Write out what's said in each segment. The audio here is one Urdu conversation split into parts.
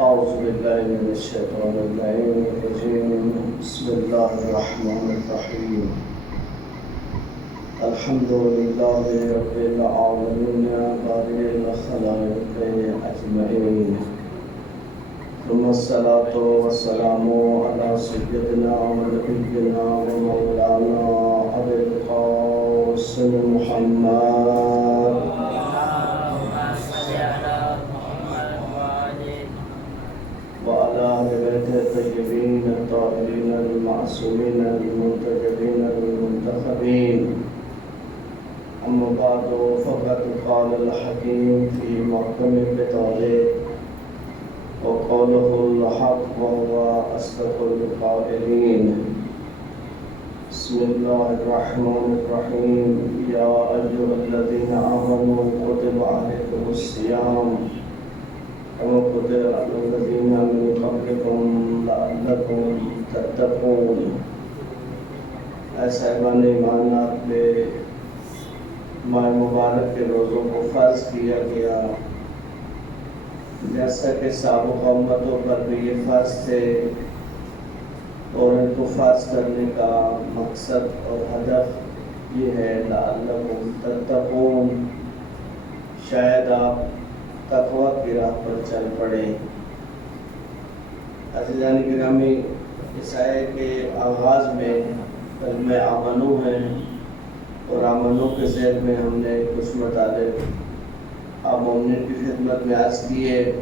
أعوذ بالله من الشيطان الرجيم. بسم الله الرحمن الرحيم. الحمد لله رب العالمين بارئ الخلائق أجمعين، ثم الصلاة والسلام على سيدنا ونبينا ومولانا أبي القاسم محمد وعلى آل بيته الطيبين الطاهرين المعصومين المنتجبين المنتخبين. أما بعد، فقد قال الحكيم في محكم كتابه وقوله الحق وهو أصدق القائلين. بسم الله الرحمن الرحيم. يا أيها الذين آمنوا كتب عليكم الصيام كما كتب على الذين من قبلكم لعلكم تتقون. اے صاحبان ایمان، آپ پہ ماہ مبارک کے روزوں کو فرض کیا گیا، جیسا کہ سابقہ امتوں پر بھی یہ فرض تھے، اور ان کو فرض کرنے کا مقصد اور ہدف یہ ہے لعلکم تتقون، شاید آپ تقوی کی راہ پر چل پڑے۔ عزیزان گرامی، اس آیت کے آغاز میں کلمہ آمنو ہے، اور آمنو کے ذیل میں ہم نے کچھ مطالب آپ مومنین کی خدمت میں عرض کیے۔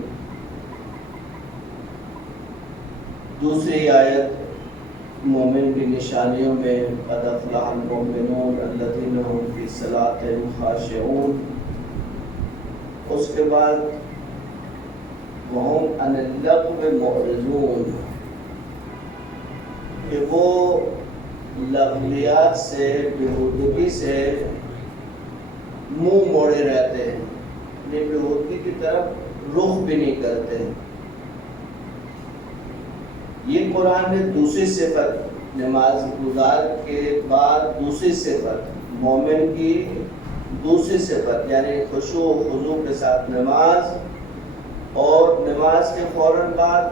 دوسری آیت مومن کی نشانیوں میں قد افلح المؤمنون الذین هم فی صلاتهم خاشعون، اس کے بعد وَهُمْ عَنِ اللَّغْوِ مُعْرِضُونَ، کہ وہ لغویات سے، بےہودگی سے منہ موڑے رہتے ہیں، بےہودگی کی طرف رخ بھی نہیں کرتے۔ یہ قرآن نے دوسری صفت، نماز گزار کے بعد دوسری صفت، مومن کی دوسری صفت یعنی خشوع و خضوع کے ساتھ نماز، اور نماز کے فوراً بعد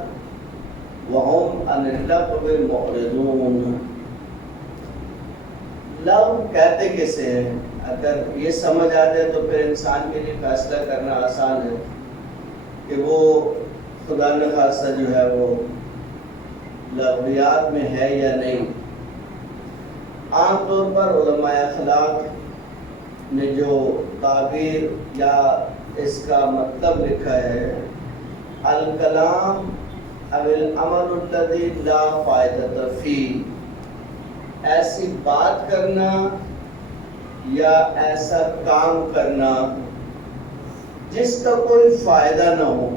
وَهُمْ عَنِ اللَّغْوِ مُعْرِضُونَ۔ لغو کہتے کسے ہیں؟ اگر یہ سمجھ آ جائے تو پھر انسان کے لیے فیصلہ کرنا آسان ہے کہ وہ خدا نخواستہ جو ہے وہ لغویات میں ہے یا نہیں۔ عام طور پر علماء اخلاق نے جو تعبیر یا اس کا مطلب لکھا ہے، الکلام او العمل الذی لا فائدۃ فیہ، ایسی بات کرنا یا ایسا کام کرنا جس کا کوئی فائدہ نہ ہو۔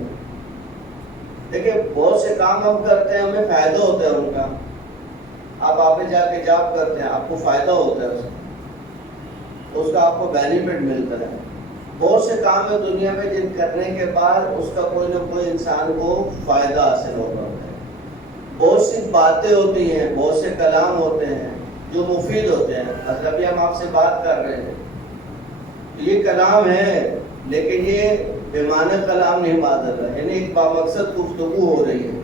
دیکھیں، بہت سے کام ہم کرتے ہیں، ہمیں فائدہ ہوتا ہے ان کا۔ آپ آگے جا کے جاب کرتے ہیں، آپ کو فائدہ ہوتا ہے اس کا آپ کو بینیفٹ ملتا ہے۔ بہت سے کام ہے دنیا میں جن کرنے کے بعد اس کا کوئی نہ کوئی انسان کو فائدہ حاصل ہوتا ہے۔ بہت سی باتیں ہوتی ہیں، بہت سے کلام ہوتے ہیں جو مفید ہوتے ہیں۔ مثلا ابھی ہم آپ سے بات کر رہے ہیں، یہ کلام ہے لیکن یہ بےمعنی کلام نہیں معذرت، یعنی ایک بامقصد گفتگو ہو رہی ہے۔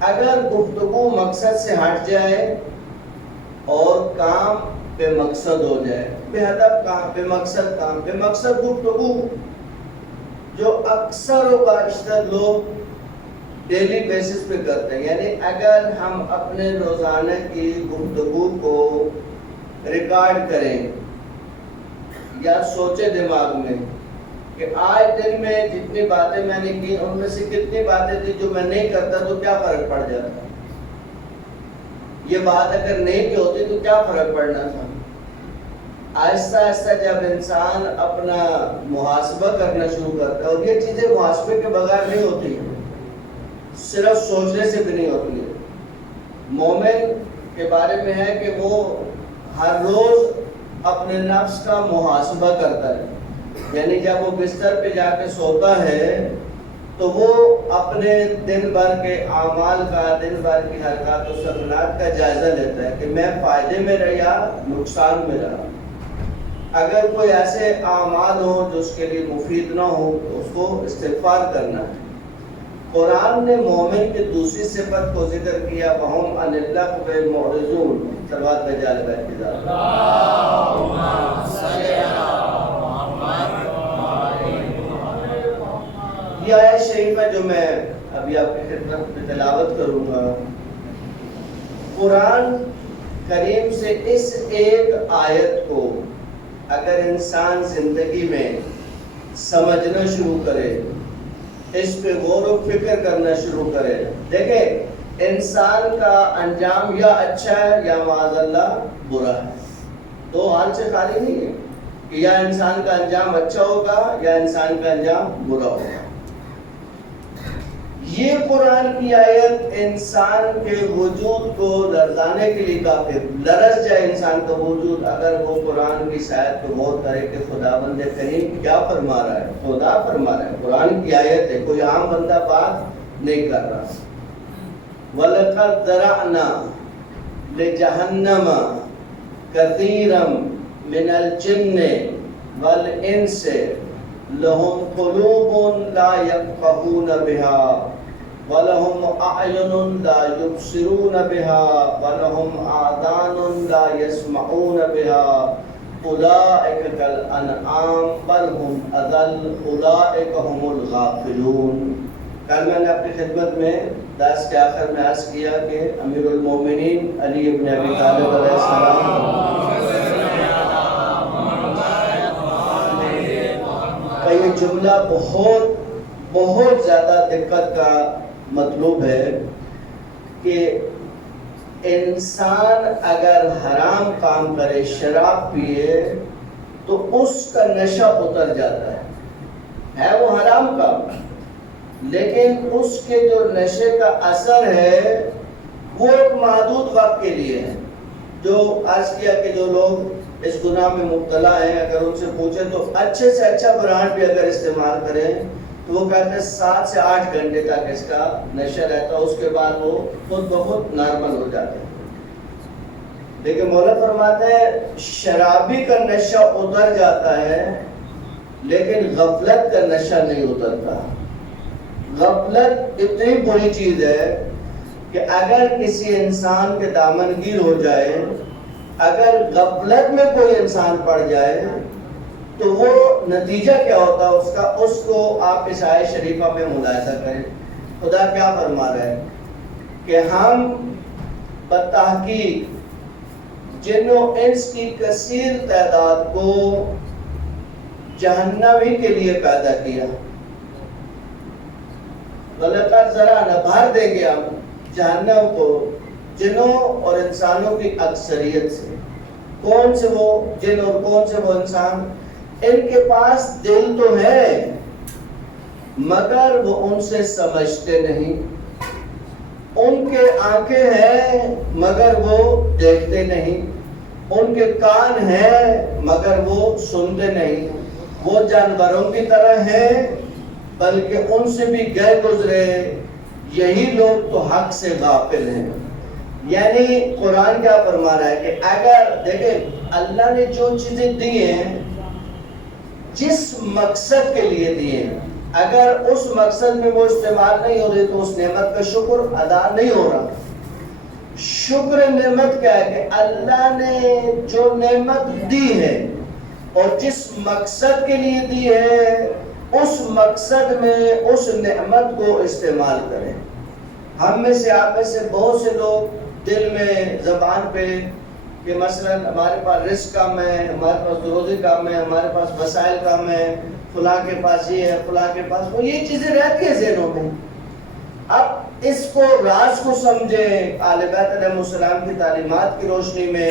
اگر گفتگو مقصد سے ہٹ جائے اور کام بے مقصد ہو جائے، بے ہدف کام، بے مقصد کام، بے مقصد گفتگو، جو اکثر و بیشتر لوگ ڈیلی بیسس پہ کرتے ہیں، یعنی اگر ہم اپنے روزانہ کی گفتگو کو ریکارڈ کریں یا سوچے دماغ میں کہ آج دن میں جتنی باتیں میں نے کی ان میں سے کتنی باتیں تھی جو میں نہیں کرتا تو کیا فرق پڑ جاتا، یہ بات اگر نہیں کی ہوتی تو کیا فرق پڑنا تھا۔ آہستہ آہستہ جب انسان اپنا محاسبہ کرنا شروع کرتا ہے، اور یہ چیزیں محاسبے کے بغیر نہیں ہوتی ہیں، صرف سوچنے سے بھی نہیں ہوتی ہے۔ مومن کے بارے میں ہے کہ وہ ہر روز اپنے نفس کا محاسبہ کرتا ہے، یعنی جب وہ بستر پہ جا کے سوتا ہے تو وہ اپنے دن بھر کے اعمال کا، دن بھر کی حرکات و سکنات کا جائزہ لیتا ہے کہ میں فائدے میں رہا یا نقصان میں رہا۔ اگر کوئی ایسے اعمال ہو جو اس کے لیے مفید نہ ہو تو اس کو استغفار کرنا ہے۔ قرآن نے مومن کی دوسری صفت کو ذکر کیا، وَهُمْ عَنِ اللَّغْوِ مُعْرِضُونَ۔ صلوات بھیجا علی بیت کی ذات۔ اللہم صلی علی محمد۔ یہ آیت شریفہ جو میں ابھی آپ کی خدمت میں تلاوت کروں گا، قرآن کریم سے اس ایک آیت کو اگر انسان زندگی میں سمجھنا شروع کرے، اس پہ غور و فکر کرنا شروع کرے، دیکھیں انسان کا انجام یا اچھا ہے یا معاذ اللہ برا ہے، دو حال سے خالی نہیں ہے کہ یا انسان کا انجام اچھا ہوگا یا انسان کا انجام برا ہوگا۔ یہ قرآن کی آیت انسان کے وجود کو لرزانے کے لیے کافی، لرز جائے انسان کا وجود اگر وہ قرآن کی اس آیت پہ غور کرے کہ خداوند کریم کیا فرما رہا ہے، خدا فرما رہا ہے، قرآن کی آیت ہے، کوئی عام بندہ بات نہیں کر رہا۔ وَلَقَدْ ذَرَعْنَا لِجَهَنَّمَ كَثِيرًا مِنَ الْجِنِّ وَالْإِنسِ لَهُمْ قُلُوبٌ لَا يَفْقَهُونَ بِهَا وَلَهُمْ أَعْيُنٌ لَا يُبْصِرُونَ بِهَا وَلَهُمْ آذَانٌ لَا يَسْمَعُونَ بِهَا أُولَئِكَ كَالْأَنْعَامِ بَلْ هُمْ أَضَلُّ أُولَئِكَ هُمُ الْغَافِلُونَ۔ کل میں نے اپنی خدمت میں درس کے آخر میں عرض کیا کہ امیر المومنین علی ابن ابی طالب علیہ السلام کا یہ جملہ بہت زیادہ دقت کا مطلوب ہے کہ انسان اگر حرام کام کرے، شراب پیے، تو اس کا نشہ اتر جاتا ہے وہ حرام کام، لیکن اس کے جو نشے کا اثر ہے وہ ایک محدود وقت کے لیے ہے۔ جو عرض کیا کہ جو لوگ اس گناہ میں مبتلا ہیں، اگر ان سے پوچھیں تو اچھے سے اچھا برانڈ بھی اگر استعمال کریں تو وہ کہتے ہیں 7 سے 8 گھنٹے تک اس کا نشہ رہتا ہے، اس کے بعد وہ خود بخود نارمل ہو جاتے ہیں۔ لیکن مولا فرماتے ہیں شرابی کا نشہ اتر جاتا ہے لیکن غفلت کا نشہ نہیں اترتا۔ غفلت اتنی بری چیز ہے کہ اگر کسی انسان کے دامنگیر ہو جائے، اگر غفلت میں کوئی انسان پڑ جائے تو وہ نتیجہ کیا ہوتا ہے اس کا، اس کو آپ اس آیت شریفہ میں ملاحظہ کریں۔ خدا کیا فرما رہا ہے کہ ہم بتحقیق جن و انس کی کثیر تعداد کو جہنمی کے لیے پیدا کیا، وَلَقَدْ ذَرَعْنَا بھر دیں گے ہم جہنم کو جنوں اور انسانوں کی اکثریت سے۔ کون سے وہ جن اور کون سے وہ انسان؟ ان کے پاس دل تو ہے مگر وہ ان سے سمجھتے نہیں، ان کے آنکھیں ہیں مگر وہ دیکھتے نہیں، ان کے کان ہیں مگر وہ سنتے نہیں، وہ جانوروں کی طرح ہیں بلکہ ان سے بھی گئے گزرے، یہی لوگ تو حق سے غافل ہیں۔ یعنی قرآن کیا فرما رہا ہے کہ اگر دیکھیں اللہ نے جو چیزیں دی ہیں جس مقصد کے لیے دی ہیں، اگر اس مقصد میں وہ استعمال نہیں ہو رہی تو اس نعمت کا شکر ادا نہیں ہو رہا۔ شکر نعمت کیا ہے کہ اللہ نے جو نعمت دی ہے اور جس مقصد کے لیے دی ہے اس مقصد میں اس نعمت کو استعمال کریں۔ ہم میں سے آپ میں سے بہت سے لوگ دل میں زبان پہ کہ مثلا ہمارے پاس رزق کم ہے، ہمارے پاس روزی کم ہے، ہمارے پاس وسائل کم ہے، فلاں کے پاس یہ ہے، فلاں کے پاس وہ، یہ چیزیں رہتی ہیں ذہنوں میں۔ اب اس کو راز کو سمجھیں اہل بیت علیہ السلام کی تعلیمات کی روشنی میں،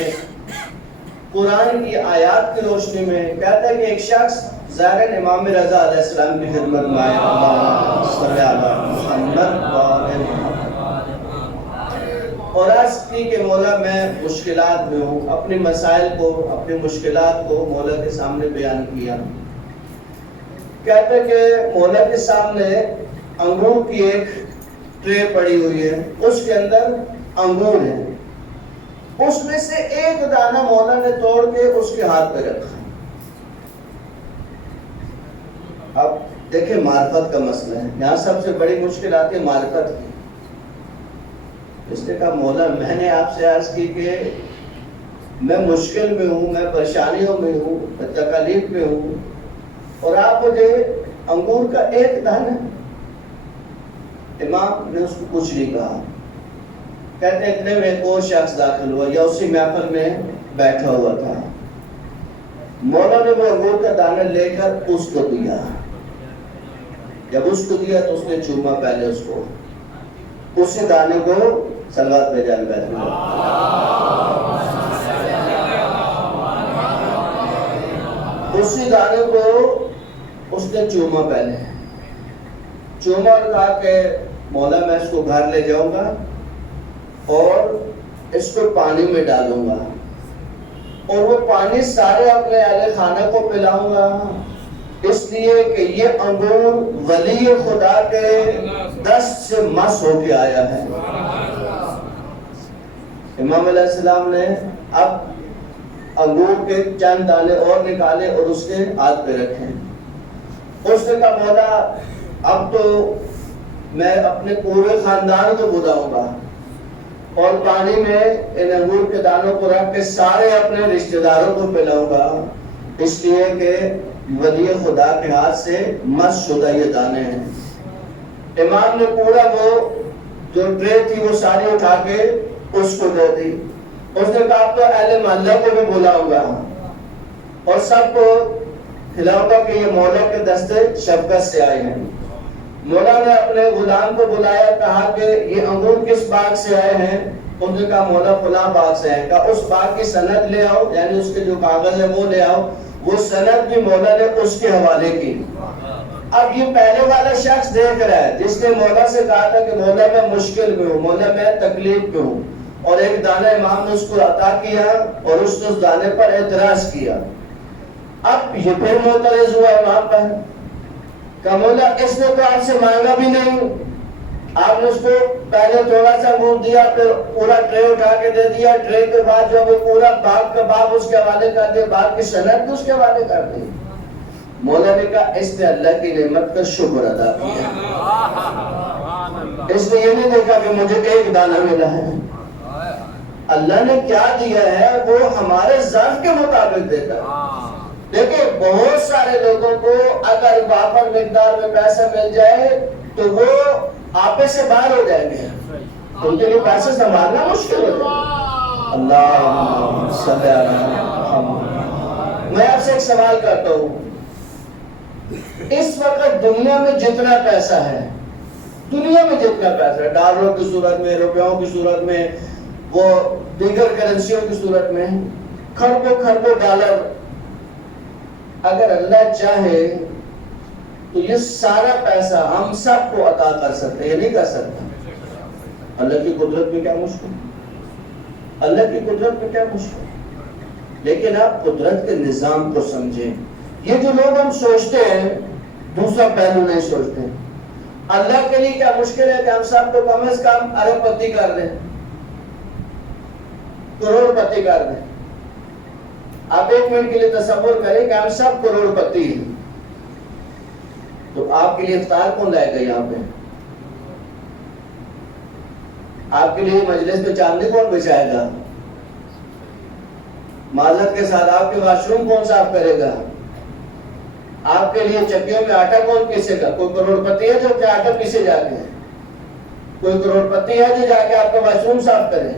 قرآن کی آیات کی روشنی میں۔ کہتا ہے کہ ایک شخص ظاہراً امام رضا علیہ السلام کی خدمت میں آئے، اللہم صلی علی محمد وآل محمد، اور عرض کی کہ مولا میں مشکلات میں ہوں، اپنی مسائل کو، اپنی مشکلات کو مولا کے سامنے بیان کیا۔ کہتے ہیں کہ مولا کے سامنے انگور کی ایک ٹرے پڑی ہوئی ہے، اس کے اندر انگور ہیں، اس میں سے ایک دانہ مولا نے توڑ کے اس کے ہاتھ پہ رکھا۔ اب دیکھیں معرفت کا مسئلہ ہے، یہاں سب سے بڑی مشکل آتی ہے معرفت کی۔ اس نے کہا مولا میں نے آپ سے عرض کی کہ میں مشکل میں ہوں، میں پریشانیوں میں ہوں، میں تکلیف میں ہوں، اور آپ مجھے انگور کا ایک دانہ۔ امام نے اس کو کچھ نہیں کہا۔ کہتے ہیں اتنے میں ایک اور شخص داخل ہوا یا اسی محفل میں بیٹھا ہوا تھا، مولا نے وہ انگور کا دانہ لے کر اس کو دیا۔ جب اس کو دیا تو اس نے چوما پہلے اس کو، اسی دانے کو صلوات بھیجا بیٹھ گیا۔ اسی دانے کو اس نے چوما پہلے، چوما اور کہا کہ مولا میں اس کو گھر لے جاؤں گا اور اس کو پانی میں ڈالوں گا، اور وہ پانی سارے اپنے اہل خانہ کو پلاؤں گا، اس لیے کہ یہ انگور ولی خدا کے دست سے مس ہو کے آیا ہے۔ امام علیہ السلام نے اب انگور کے چند دانے اور نکالے اور اس کے ہاتھ پہ رکھے۔ اس نے کہا مولا اب تو میں اپنے پورے خاندان کو بلاؤں گا اور پانی میں ان انگور کے دانوں کو رکھ کے سارے اپنے رشتہ داروں کو پلاؤں گا، اس لیے کہ ولی خدا کے ہاتھ سے مس شدہ یہ دانے ہیں۔ امام نے پورا وہ جو ٹرے تھی وہ ساری اٹھا کے اس کو دے دی۔ اس نے کہا اب تو اہل محلہ کو بھی بلاؤں گا اور سب کو کھلاؤں گا کہ یہ مولا کے دستے شفقت سے آئے ہیں۔ مولا نے اپنے غلام کو بلایا، کہا کہ یہ انگور کس باغ سے آئے ہیں؟ انہوں نے کہا مولا فلاں باغ سے آئے۔ کہا اس باغ کی سند لے آؤ، یعنی اس کے جو کاغذ ہے وہ لے آؤ۔ وہ سند بھی مولا نے اس کے حوالے کی۔ اب یہ پہلے والا شخص دیکھ رہا ہے جس نے مولا سے کہا تھا کہ مولا میں مشکل میں ہوں، مولا میں تکلیف میں ہوں، اور ایک دانہ امام نے اس کو عطا کیا اور اس نے اس دانے پر اعتراض کیا۔ اب یہ پھر معترض ہوا امام پر کہ مولا اس نے تو آپ سے مانگا بھی نہیں، آپ نے اس کو پہلے تھوڑا سا انگور دیا، پھر پورا ٹرے اٹھا کے دے دیا، ٹرے کے بعد جو وہ پورا باغ کا باغ اس کے حوالے کر دیا، باغ کی صنعت بھی اس کے حوالے کر دی۔ مولا نے کہا اس نے اللہ کی نعمت کا شکر ادا کیا، اس نے یہ نہیں دیکھا کہ مجھے ایک دانہ ملا ہے۔ اللہ نے کیا دیا ہے وہ ہمارے ظرف کے مطابق دیتا ہے۔ دیکھیں بہت سارے لوگوں کو اگر وافر مقدار میں پیسہ مل جائے تو وہ آپے سے باہر ہو جائیں گے، ان کے لیے پیسے سنبھالنا مشکل ہو جائے گا۔ اللہ صلی اللہ علیہ وسلم۔ میں آپ سے ایک سوال کرتا ہوں، اس وقت دنیا میں جتنا پیسہ ہے، دنیا میں جتنا پیسہ ہے، ڈالروں کی صورت میں، روپیوں کی صورت میں، وہ دیگر کرنسیوں کی صورت میں، کھربوں ڈالر، اگر اللہ چاہے تو یہ سارا پیسہ ہم سب کو عطا کر سکتے، یہ نہیں کر سکتا۔ اللہ کی قدرت میں کیا مشکل، اللہ کی قدرت میں کیا مشکل۔ لیکن آپ قدرت کے نظام کو سمجھیں۔ یہ جو لوگ ہم سوچتے ہیں دوسرا پہلو نہیں سوچتے۔ اللہ کے لیے کیا مشکل ہے کہ ہم سب کو کم از کم ارب پتی کر دیں، کروڑ پتی کر دیں۔ آپ ایک منٹ کے لیے تصور کریں کہ ہم سب کروڑ پتی ہیں، تو آپ کے لیے افطار کون لائے گا یہاں پہ؟ آپ کے لیے مجلس میں چاندنی کون بچھائے گا؟ معذرت کے ساتھ آپ کے واش روم کون صاف کرے گا؟ آپ کے لیے چکیوں میں آٹا کون پیسے گا؟ کوئی کروڑ پتی ہے جو کہ آٹا پیسے جاتے ہیں؟ کوئی کروڑ پتی ہے جو جا کے آپ کا واش روم صاف کرے؟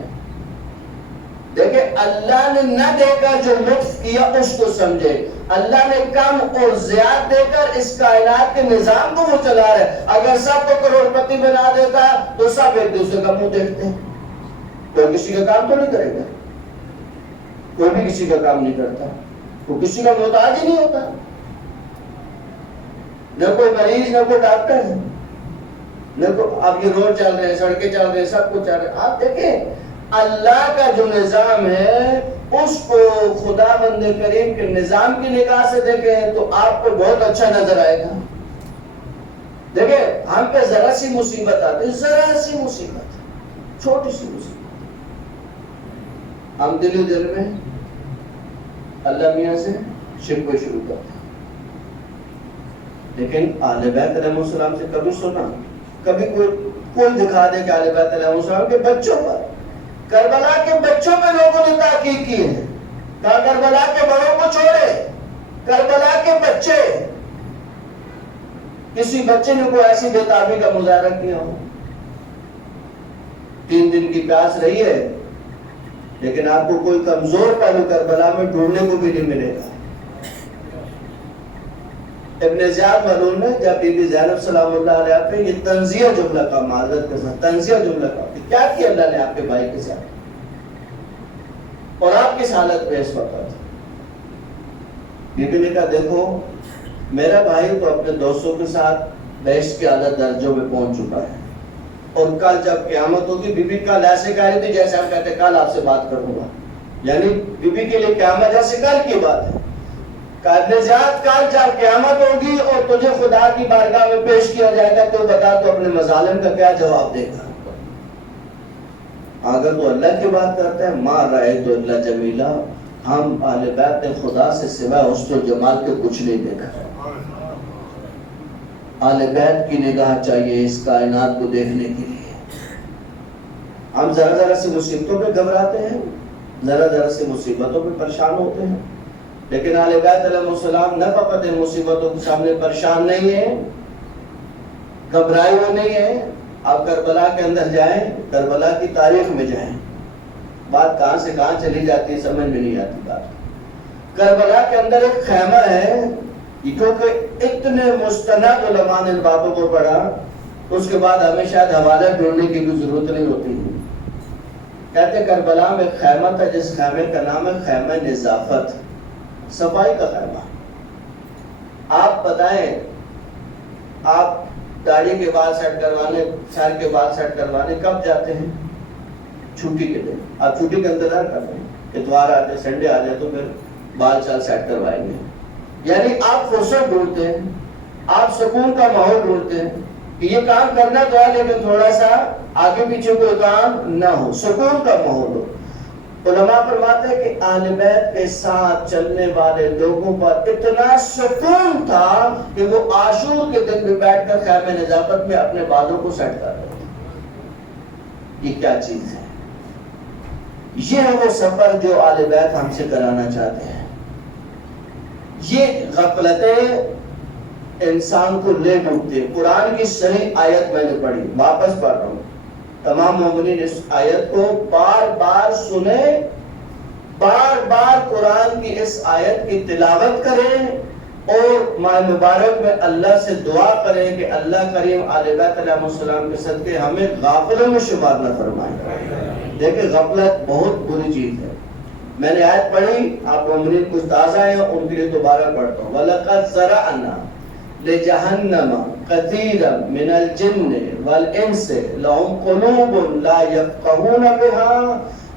دیکھیں اللہ نے نہ دے کر جو لطف کیا اس کو سمجھے۔ اللہ نے کم اور زیادہ دے کر اس کائنات کے نظام کو وہ چلا رہا ہے۔ اگر سب کو کروڑ پتی بنا دیتا تو سب ایک دوسرے کا منہ دیکھتے ہیں، کوئی کسی کا کام تو نہیں کرے گا، کوئی بھی کسی کا کام نہیں کرتا، کوئی کسی کا محتاج ہی نہیں ہوتا، نہ کوئی مریض نہ کوئی ڈاکٹر ہے، نہ کوئی۔ اب یہ روڈ چل رہے ہیں، سڑکیں چل رہے ہیں، سب کچھ چل رہے ہیں۔ آپ دیکھیں اللہ کا جو نظام ہے اس کو خدا بند کریم کے نظام کی نگاہ سے دیکھیں تو آپ کو بہت اچھا نظر آئے گا۔ دیکھیں ہم پہ ذرا سی مصیبت آتی ہے، ذرا سی مصیبت، چھوٹی سی مصیبت، ہم دل میں اللہ میاں سے شکوے شروع کرتے ہیں۔ لیکن اہل بیت علیہ السلام سے کبھی سنا؟ کبھی کوئی دکھا دے کہ اہل بیت علیہ السلام کے بچوں پر، کربلا کے بچوں پہ لوگوں نے تحقیق کی ہے، کہا کربلا کے بڑوں کو چھوڑے، کربلا کے بچے، کسی بچے نے کوئی ایسی بےتابی کا مظاہرہ کیا ہو؟ 3 دن کی پیاس رہی ہے، لیکن آپ کو کوئی کمزور پہلو کربلا میں ڈھونڈنے کو بھی نہیں ملے گا۔ ابن زیاد ملعون نے جب بی بی زینب سلام اللہ علیہ پہ یہ تنزیہ جملہ کا، معذرت کے ساتھ تنزیہ جملہ کا، کیا کیا اللہ نے آپ کے بھائی کے ساتھ اور آپ کس حالت میں اس وقت؟ بی بی نے کہا دیکھو میرا بھائی تو اپنے دوستوں کے ساتھ بحث کے اعلیٰ درجوں میں پہنچ چکا ہے، اور کل جب قیامت ہوگی، بی بی کل ایسے کہہ رہی تھی جیسے ہم کہتے ہیں کل آپ سے بات کروں گا، یعنی بی بی کے لیے قیامت جیسے کل کی بات ہے۔ ابن زیاد کل جب قیامت ہوگی اور تجھے خدا کی بارگاہ میں پیش کیا جائے گا تو بتا تو اپنے مظالم کا کیا جواب دے گا؟ اگر تو اللہ کی بات کرتا ہے، ما رأیت الا جمیلا، ہم اہل بیت نے خدا سے سوائے حسن و جمال کے کچھ نہیں دیکھا۔ اہل بیت کی نگاہ چاہیے اس کائنات کو دیکھنے کے لیے۔ ہم ذرا ذرا سی مصیبتوں پہ گھبراتے ہیں، ذرا ذرا سی مصیبتوں پہ پریشان ہوتے ہیں، لیکن اہل بیت علیہ السلام نہ فقط ان مصیبتوں کے سامنے پریشان نہیں ہیں، گھبرائے ہوئے نہیں ہیں۔ آپ کربلا کے اندر جائیں، کربلا کی تاریخ میں جائیں، بات کہاں سے کہاں چلی جاتی ہے سمجھ میں نہیں آتی بات۔ کربلا کے اندر ایک خیمہ ہے، کیونکہ اتنے مستند علماء نے ان باتوں کو پڑھا، اس کے بعد ہمیں شاید حوالہ ڈھونڈنے کی بھی ضرورت نہیں ہوتی ہے۔ کہتے کربلا میں ایک خیمہ تھا جس خیمے کا نام ہے خیمہ نظافت، صفائی کا خیمہ۔ آپ بتائیں، آپ داڑھی کے بال سیٹ کروانے، سر کے بال سیٹ کروانے کب جاتے ہیں؟ چھٹی کے دن۔ آپ چھٹی کا انتظار کرتے ہیں، اتوار آ جائے، سنڈے آ جائے تو پھر بال چال سیٹ کروائیں گے۔ یعنی آپ فرصت ڈھونڈتے ہیں، آپ سکون کا ماحول ڈھونڈتے ہیں کہ یہ کام کرنا تو ہے لیکن تھوڑا سا آگے پیچھے کوئی کام نہ ہو، سکون کا ماحول ہو۔ علماء فرماتے ہیں کہ اہل بیت کے ساتھ چلنے والے لوگوں پر اتنا سکون تھا کہ وہ عاشور کے دن میں بیٹھ کر خیمہ نظافت میں اپنے بالوں کو سیٹ کر رہے تھے۔ یہ کیا چیز ہے؟ یہ ہے وہ سفر جو اہل بیت ہم سے کرانا چاہتے ہیں۔ یہ غفلتیں انسان کو لے ڈوبتے ہیں۔ قرآن کی صحیح آیت میں نے پڑھی، واپس پڑھ رہا ہوں، تمام مومنین اس آیت کو بار بار سنیں، بار بار قرآن کی اس آیت کی تلاوت کریں اور ماہ مبارک میں اللہ سے دعا کریں کہ اللہ کریم اہل بیت علیہ السلام کے صدقے ہمیں غافلوں میں شمار نہ فرمائیں۔ دیکھیں غفلت بہت بری چیز ہے۔ میں نے آیت پڑھی، آپ مومنین کچھ تازہ ہیں ان کے لیے دوبارہ پڑھتا ہوں۔ وَلَقَدْ زَرَعْنَا لِجَهَنَّمَ كَثِيرًا مِنَ الْجِنِّ وَالْإِنسِ لَهُمْ قُلُوبٌ لَا يَفْقَهُونَ بِهَا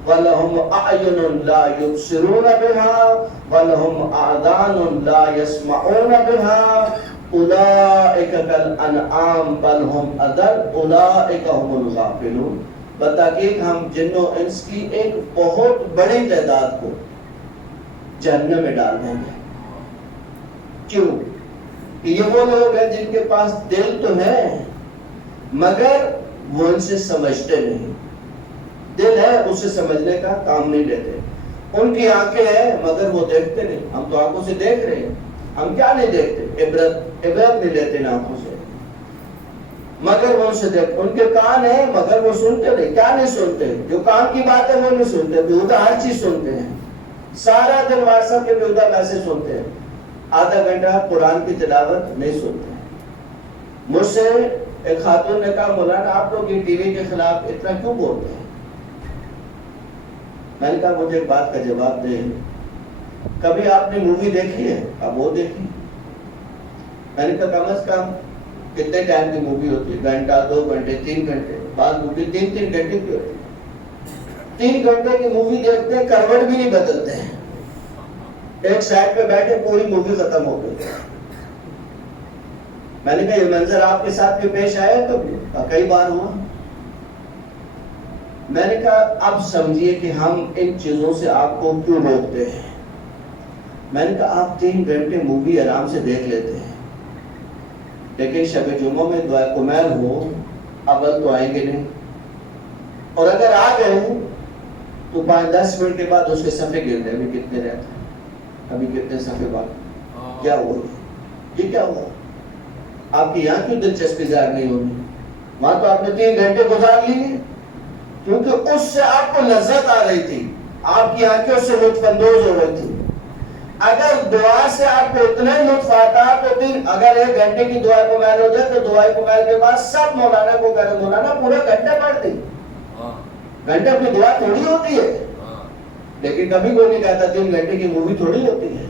وَلَهُمْ أَعْيُنٌ لَا يُبْصِرُونَ بِهَا وَلَهُمْ آذَانٌ لَا يَسْمَعُونَ بِهَا أُولَئِكَ كَالْأَنْعَامِ بَلْ هُمْ أَضَلُّ أُولَئِكَ هُمُ الْغَافِلُونَ۔ بتحقیق ہم جن و انس کی ایک بہت بڑی تعداد کو جہنم میں ڈال دیں گے۔ کیوں؟ یہ وہ لوگ ہیں جن کے پاس دل تو ہے مگر وہ ان سے سمجھتے نہیں۔ دل ہے، اسے سمجھنے کا کام نہیں لیتے۔ ان کی آنکھیں ہیں مگر وہ دیکھتے نہیں۔ ہم تو آنکھوں سے دیکھ رہے ہیں، ہم کیا نہیں دیکھتے؟ عبرت نہیں لیتے نا آنکھوں سے، مگر وہ ان سے دیکھ۔ ان کے کان ہیں مگر وہ سنتے نہیں۔ کیا نہیں سنتے؟ جو کان کی بات ہے وہ نہیں سنتے، بیہودہ ہر چیز سنتے ہیں۔ سارا دن واٹس ایپ کے بیہودہ میسج سنتے ہیں، آدھا گھنٹہ قرآن کی تلاوت نہیں سنتے۔ مجھ سے ایک خاتون نے کہا مولانا آپ لوگ یہ ٹی وی کے خلاف اتنا کیوں بولتے ہیں؟ میں نے کہا مجھے ایک بات کا جواب دیں، کبھی آپ نے مووی دیکھی ہے؟ اب وہ دیکھی۔ میں نے کہا کم از کم کتنے ٹائم کی مووی ہوتی ہے؟ گھنٹہ، 2 گھنٹے، 3 گھنٹے، بعض مووی 3 گھنٹے کی ہوتی ہے۔ 3 گھنٹے کی مووی دیکھتے ہیں، کروٹ بھی نہیں بدلتے ہیں، ایک سائڈ پہ بیٹھے پوری مووی ختم ہو گئی۔ میں نے کہا یہ منظر آپ کے ساتھ بھی پیش آیا کبھی؟ کئی بار ہوا۔ میں نے کہا اب سمجھیے کہ ہم ان چیزوں سے آپ کو کیوں روکتے ہیں۔ میں نے کہا آپ 3 گھنٹے مووی آرام سے دیکھ لیتے ہیں، لیکن شب جمعہ میں دعائے کمیل ہو اول تو آئیں گے نہیں، اور اگر آ گئے تو 5-10 منٹ کے بعد اس کے صفحے گر رہے، ابھی کتنے رہتے ہیں، ابھی کتنے صفحے بعد، کیا ہوا یہ کیا ہوا؟ آپ کی یہاں کیوں دلچسپی ظاہر نہیں ہوگی؟ وہاں تو آپ نے 3 گھنٹے گزار لیے، کیونکہ اس سے آپ کو لذت آ رہی تھی، آپ کی آنکھیں اس سے لطف اندوز ہو رہی تھی۔ اگر دعا سے آپ کو اتنا ہی لطف آتا تو پھر اگر 1 گھنٹے کی دعا کمیل ہو جائے تو دعا کمیل کے بعد سب مولانا کو کہتے مولانا پورا گھنٹہ پڑھ دی، گھنٹے اپنی دعا تھوڑی ہوتی ہے، لیکن کبھی کوئی نہیں کہتا 3 گھنٹے کی مووی تھوڑی ہوتی ہے،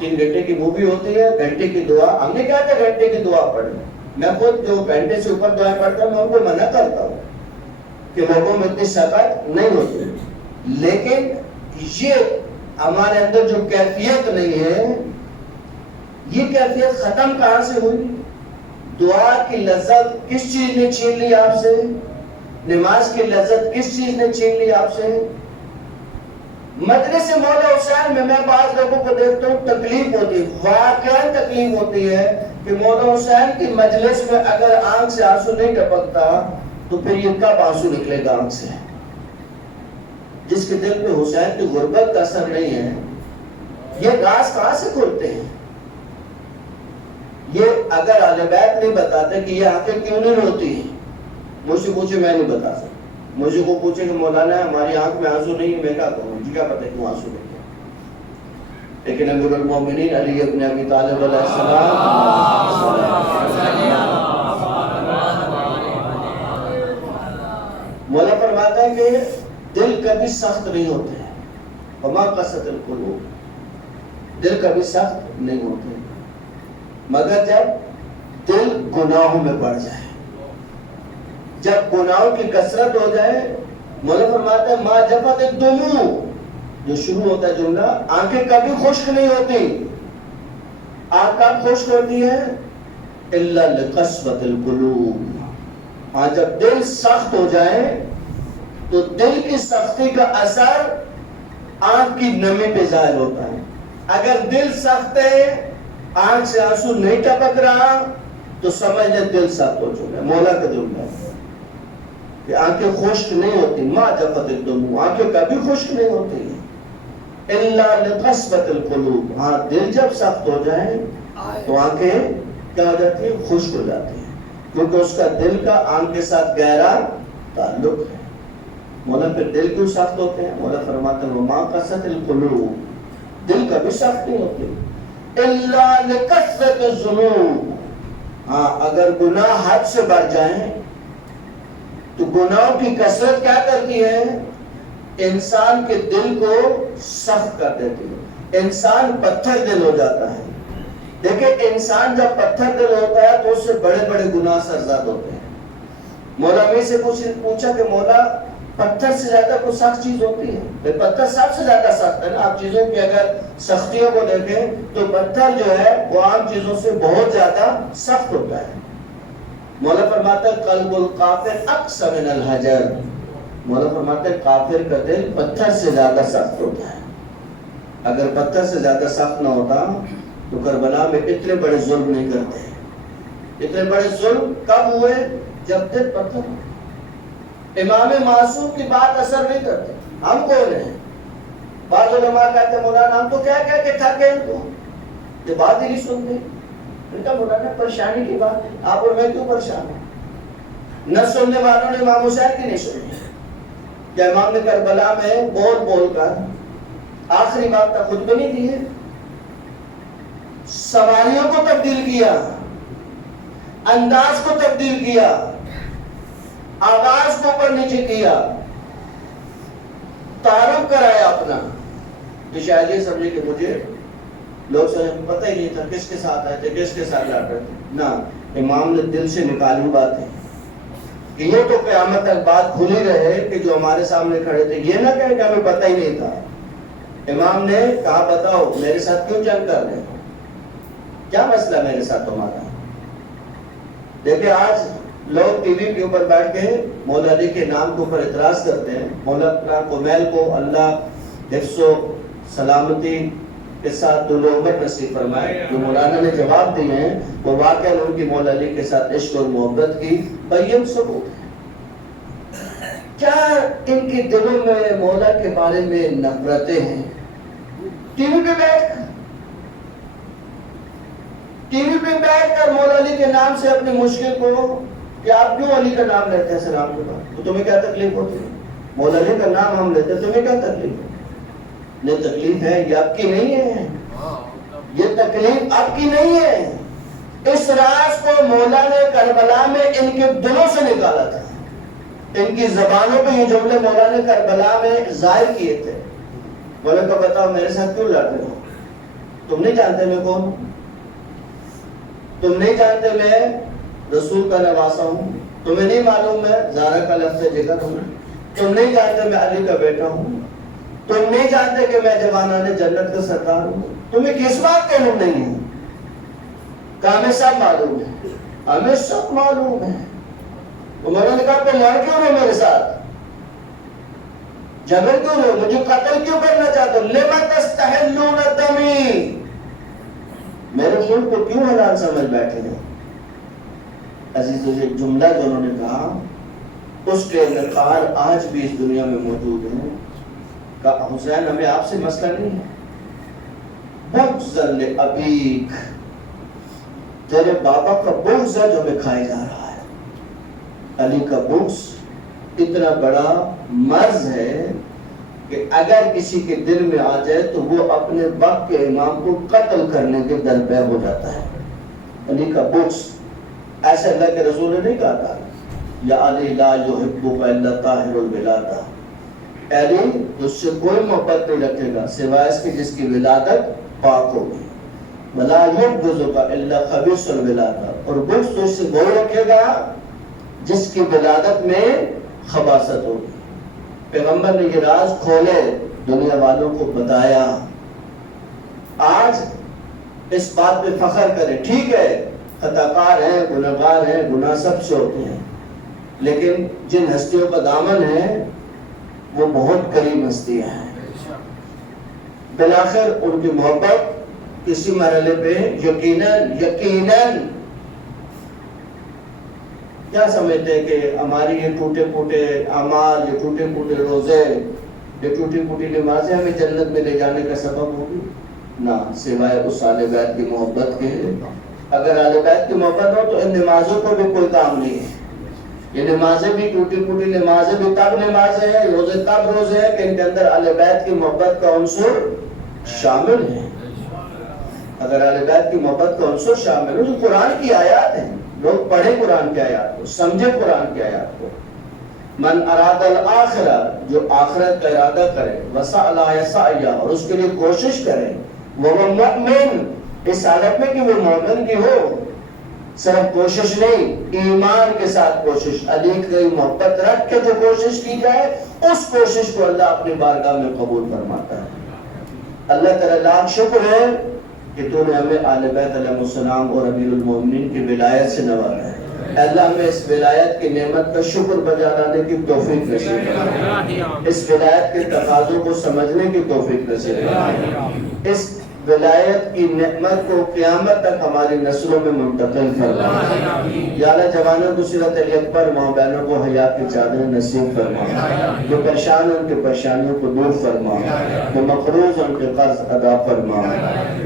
3 گھنٹے کی مووی ہوتی ہے، گھنٹے کی دعا، ہم نے کہا تھا گھنٹے کی دعا پڑھیں، میں خود جو گھنٹے سے اوپر دعا پڑھتا ہوں میں ان کو منع کرتا ہوں کہ لوگوں میں اتنی شفقت نہیں ہوتی، لیکن یہ ہمارے اندر جو کیفیت نہیں ہے، یہ کیفیت ختم کہاں سے ہوئی؟ دعا کی لذت کس چیز نے چھین لی آپ سے؟ نماز کی لذت کس چیز نے چھین لی آپ سے؟ مجلس مولا حسین میں بعض لوگوں کو دیکھتا ہوں تکلیف ہوتی ہے، واقعا تکلیف ہوتی ہے کہ مولا حسین کی مجلس میں اگر آنکھ سے آنسو نہیں ٹپکتا تو پھر یہ کب آنسو نکلے گا آنکھ سے؟ جس کے دل پہ حسین کی غربت کا اثر نہیں ہے، یہ راز کہاں سے کھولتے ہیں؟ یہ اگر اہل بیت نہیں بتاتے کہ یہ آنکھیں کیوں نہیں روتی ہیں، مجھ سے پوچھے میں نہیں بتا سکتا، مجھے کو پوچھے کہ مولانا ہماری آنکھ میں آنسو نہیں ہے، میں کیا کہوں، مجھے کیا پتہ کیوں آنسو نہیں ہے؟ لیکن امیر المومنین علی ابن ابی طالب علیہ السلام مولا فرماتا ہے کہ دل کبھی سخت نہیں ہوتے، وما قسط القلوب، دل کبھی سخت نہیں ہوتے مگر جب دل گناہوں میں بڑھ جائے، جب گناہوں کی کثرت ہو جائے۔ مولا فرماتا ہے ما جفت الدموع، جو شروع ہوتا ہے جملہ، آنکھیں کبھی خشک نہیں ہوتی، آنکھ کب خشک ہوتی ہے؟ الا لقسوۃ القلوب، ہاں جب دل سخت ہو جائے تو دل کی سختی کا اثر آنکھ کی نمی پہ ظاہر ہوتا ہے۔ اگر دل سخت ہے، آنکھ سے آنسو نہیں ٹپک رہا تو سمجھ لیں دل سخت ہو چکا ہے۔ مولا کا جملہ ہے کہ آنکھیں خشک نہیں ہوتی، ما جفت الدموع، آنکھیں کبھی خشک نہیں ہوتی، الا لقسوۃ القلوب، ہاں دل جب سخت ہو جائے تو آنکھیں کیا ہو جاتی ہیں؟ خشک ہو جاتی ہیں، کیونکہ اس کا دل کا آنکھ کے ساتھ گہرا تعلق ہے۔ مولا پھر دل کیوں سخت ہوتے ہیں؟ مولا فرماتے ہیں وما قسط القلوب، دل کبھی سخت نہیں ہوتے، الا لکثرۃ الذنوب، ہاں اگر گناہ حد سے بڑھ جائیں تو گناہوں کی کثرت کیا کرتی ہے؟ انسان کے دل کو سخت کر دیتی ہے، انسان پتھر دل ہو جاتا ہے۔ دیکھیں انسان جب پتھر دل ہوتا ہے تو اس سے بڑے بڑے گناہ سرزاد ہوتے ہیں۔ مولا میں سے پوچھا کہ مولا پتھر سے زیادہ کوئی سخت چیز ہوتی ہے؟ پتھر سب سے زیادہ سخت ہے نا، آپ چیزوں کی اگر سختیوں کو دیکھیں تو پتھر جو ہے وہ عام چیزوں سے بہت زیادہ سخت ہوتا ہے۔ مولا فرماتا ہے قلب الکافر اقسى من الحجر، مولا فرماتا ہے کافر کا دل پتھر سے زیادہ سخت ہوتا ہے۔ اگر پتھر سے زیادہ سخت نہ ہوتا تو کربلا میں اتنے بڑے ظلم نہیں کرتے۔ اتنے بڑے ظلم کب ہوئے؟ جب دل پتھر ہو۔ امام معصوم کی بات اثر نہیں کرتے، ہم کون ہیں؟ بعض علماء کہتے ہیں مولانا ہم تو کہہ کے تھک گئے، تو یہ بات ہی نہیں سنتے۔ ان کا مولانا پریشانی کی بات ہے، آپ اور میں کیوں پریشان ہیں؟ نہ سننے والوں نے امام حسین کی نہیں سنی، کیا امام نے کربلا میں بول بول کر آخری بات تک خطبے نہیں دیے؟ سواریوں کو تبدیل کیا، انداز کو تبدیل کیا، آواز کو اوپر نیچے کیا، تعارف کرایا اپنا، تو شاید یہ سمجھے کہ مجھے لوگ پتہ ہی نہیں تھا کس کے ساتھ آئے تھے، کس کے ساتھ لڑ رہے تھے۔ نہ، امام نے دل سے نکالی باتیں کہ یہ تو قیامت تک بات کھلی رہے کہ جو ہمارے سامنے کھڑے تھے یہ نہ کہے کہ ہمیں پتہ ہی نہیں تھا۔ امام نے کہا بتاؤ میرے ساتھ کیوں جنگ کر رہے ہو، کیا مسئلہ میرے ساتھ تمہارا؟ دیکھیں آج لوگ ٹی وی کے اوپر بیٹھ کے مولا علی کے نام کے اوپر اعتراض کرتے ہیں۔ مولا کمیل کو اللہ حفظ و سلامتی کے ساتھ طول عمر نصیب فرمائے. جو مولانا نے جواب دیے ہیں وہ واقعہ ان کی مولا علی کے ساتھ عشق اور محبت کی بین ثبوت ہے. کیا ان کے دلوں میں مولا کے بارے میں نفرتیں ہیں؟ ٹی وی پہ بیٹھ کر مولا علی کے نام سے اپنی مشکل کو کہ آپ کیوں علی کا نام لیتے ہیں سلام کے بعد، تو تمہیں کیا تکلیف ہوتی ہے؟ مولا علی کا نام ہم لیتے ہیں، تمہیں کیا تکلیف ہے؟ یہ تکلیف ہے یہ آپ کی نہیں ہے، یہ تکلیف آپ کی نہیں ہے. اس راز کو مولا نے کربلا میں ان کے دلوں سے نکالا تھا. ان کی زبانوں پہ یہ جملے مولا نے کربلا میں ظاہر کیے تھے. مولا کو بتاؤ میرے ساتھ کیوں لڑتے ہو؟ تم نہیں جانتے میں کون ہوں؟ تم نہیں جانتے میں رسول کا نواسا ہوں؟ تمہیں نہیں معلوم میں زارا کا لفظ جگر ہوں؟ تم نہیں جانتے میں علی کا بیٹا ہوں؟ تم نہیں جانتے کہ میں جوانان جنت کا سردار ہوں؟ تمہیں کس بات کا علم نہیں ہے؟ کہ ہمیں سب معلوم ہے، ہمیں سب معلوم ہے. انہوں نے کہا کہ لڑ کیوں رہے میرے ساتھ، جھگڑ کیوں رہے، مجھے قتل کیوں کرنا چاہتے ہو؟ لِمَ تَسْتَحِلُّونَ دَمِي، میرے خون کو کیوں حلال سمجھ بیٹھے ہیں؟ عزیزو یہ جملہ جو انہوں نے کہا اس کے نقار آج بھی اس دنیا میں موجود ہیں. کہ حسین ہمیں آپ سے مسئلہ نہیں ہے، بغضًا لأبیک، تیرے بابا کا بغض ہے جو ہمیں کھائے جا رہا ہے. علی کا بغض اتنا بڑا مرض ہے کہ اگر کسی کے دل میں آ جائے تو وہ اپنے وقت کے امام کو قتل کرنے کے درپے ہو جاتا ہے. علی کا بغض ایسے اللہ کے رسول نے نہیں کہا تھا یا علی لا یحبک الا طاہر الولادہ، علی اس سے کوئی محبت نہیں رکھے گا سوائے اس کی جس کی ولادت پاک ہوگی. ولا یبغضک الا خبیث الولادہ، اور بغض تو اس سے وہ رکھے گا جس کی ولادت میں خباثت ہوگی. پیغمبر نے یہ راز کھولے، دنیا والوں کو بتایا. آج اس بات پہ فخر کرے، ٹھیک ہے خطاکار ہیں، گناہگار ہیں، گناہ سب سے ہوتے ہیں، لیکن جن ہستیوں کا دامن ہے وہ بہت قریب ہستیاں ہیں. بالآخر ان کی محبت کسی مرحلے پہ یقیناً کیا سمجھتے ہیں کہ ہماری یہ ٹوٹے پھوٹے اعمال، یہ ٹوٹے پھوٹے روزے، یہ ٹوٹی پھوٹی نمازیں ہمیں جنت میں لے جانے کا سبب ہوگی؟ نہ، سوائے اس اہل بیت کی محبت کے. اگر اہل بیت کی محبت ہو تو ان نمازوں کو بھی کوئی کام نہیں ہے. یہ نمازیں بھی ٹوٹی پھوٹی نمازیں بھی تب نمازیں ہیں، روزے تب روزے ہیں کہ ان کے اندر اہل بیت کی محبت کا عنصر شامل ہے. اگر اہل بیت کی محبت کا عنصر شامل ہو تو قرآن کی آیات ہیں، لوگ پڑھیں قرآن کی آیات کو، سمجھیں قرآن کی آیات کو. من اراد الآخرہ، جو آخرت کا ارادہ کرے، وسعی لها سعیہ، اور اس کے لیے کوشش کرے، وہ مؤمن، اس حالت میں کہ وہ مومن بھی ہو، صرف کوشش نہیں، ایمان کے ساتھ کوشش، علی کی محبت رکھ کے جو کوشش کی جائے اس کوشش کو اللہ اپنی بارگاہ میں قبول فرماتا ہے. اللہ تعالیٰ لاکھ شکر ہے کہ تو نے ہمیں اہل بیت علیہ السلام اور امیر المومنین کی ولایت سے نوازا ہے. اللہ ہمیں اس ولایت کی نعمت کا شکر بجا لانے کی توفیق نصیب فرمائے، اس ولایت کے تقاضوں کو سمجھنے کی توفیق نصیب فرمائے، اس ولایت کی نعمت کو قیامت تک ہماری نسلوں میں منتقل فرمائے. یا اللہ جوانوں کو سیرت علی اکبر، ماں بہنوں کو حیا کی چادر نصیب فرما، جو پریشان ان کے پریشانیوں کو دور فرما، جو مقروض ان کے قرض ادا فرما،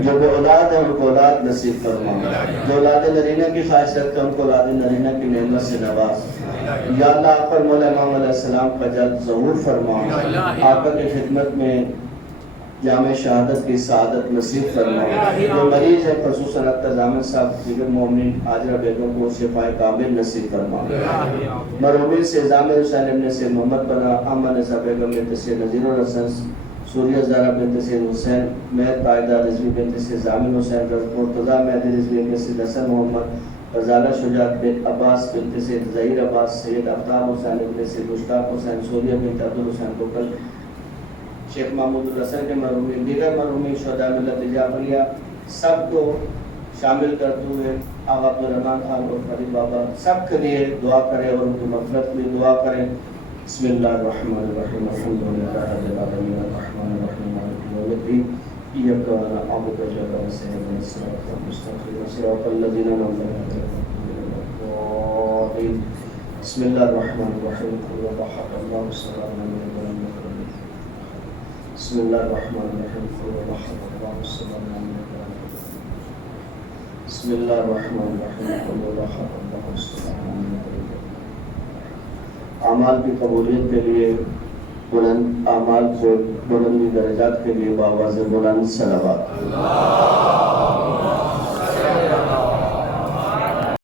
جو بے اولاد ہیں ان کو اولاد نصیب فرما، جو اولاد نرینہ کی خواہش رکھتے ہیں ان کو اولاد نرینہ کی نعمت سے نواز. یا اللہ آپ پر مولا امام علیہ السلام کا جلد ظہور فرما، آقا کی خدمت میں جامع شہادت کی سعادت نصیب فرما. جو مریض ہے خصوصاً اختر زامن صاحب، دیگر مومنین حاجرہ بیگم کو شفائے کامل نصیب فرما. مرحومین سے زامن حسین ابن سے محمد بنا، احمد نسا بیگم بنت سے نذیر الحسن، سوریہ زہرا بنت سے حسین، مہر قائدہ رضوی بنت سے زامن حسین، مرتضیٰ مہدی رضوی بنت سے حسن محمد، غزالہ شجاعت بنت عباس بنت سے ظہیر عباس، سید افتاب حسین ابن سے مشتاق حسین، سوریہ بنت عبدالحسین کوکل، شیخ محمود الحسن کے مرحومین، دیگر مرحومین شہداء ملت جعفریہ، سب کو شامل کرتے ہوئے آقا عبدالرحمن خان اور فرید بابا سب کے لیے دعا کریں اور ان کی مغفرت میں دعا کریں. بسم اللہ الرحمن الرحیم، الحمد للہ رب العالمین، الرحمن الرحیم، مالک یوم الدین، إياك نعبد وإياك نستعين اهدنا الصراط المستقيم صراط الذين أنعمت عليهم بسم الله الرحمن الرحيم قل هو الله أحد الله الصمد لم يلد ولم يولد ولم يكن له كفوا أحد بسم الله الرحمن الرحيم قل هو الله أحد الله الصمد لم يلد ولم يولد بسم الله الرحمن الرحيم قل هو الله أحد الله الصمد لم يلد ولم يولد اعمال کی قبولیت کے لیے بلند اعمال کو بلندی درجات کے لیے بآواز بلند صلوات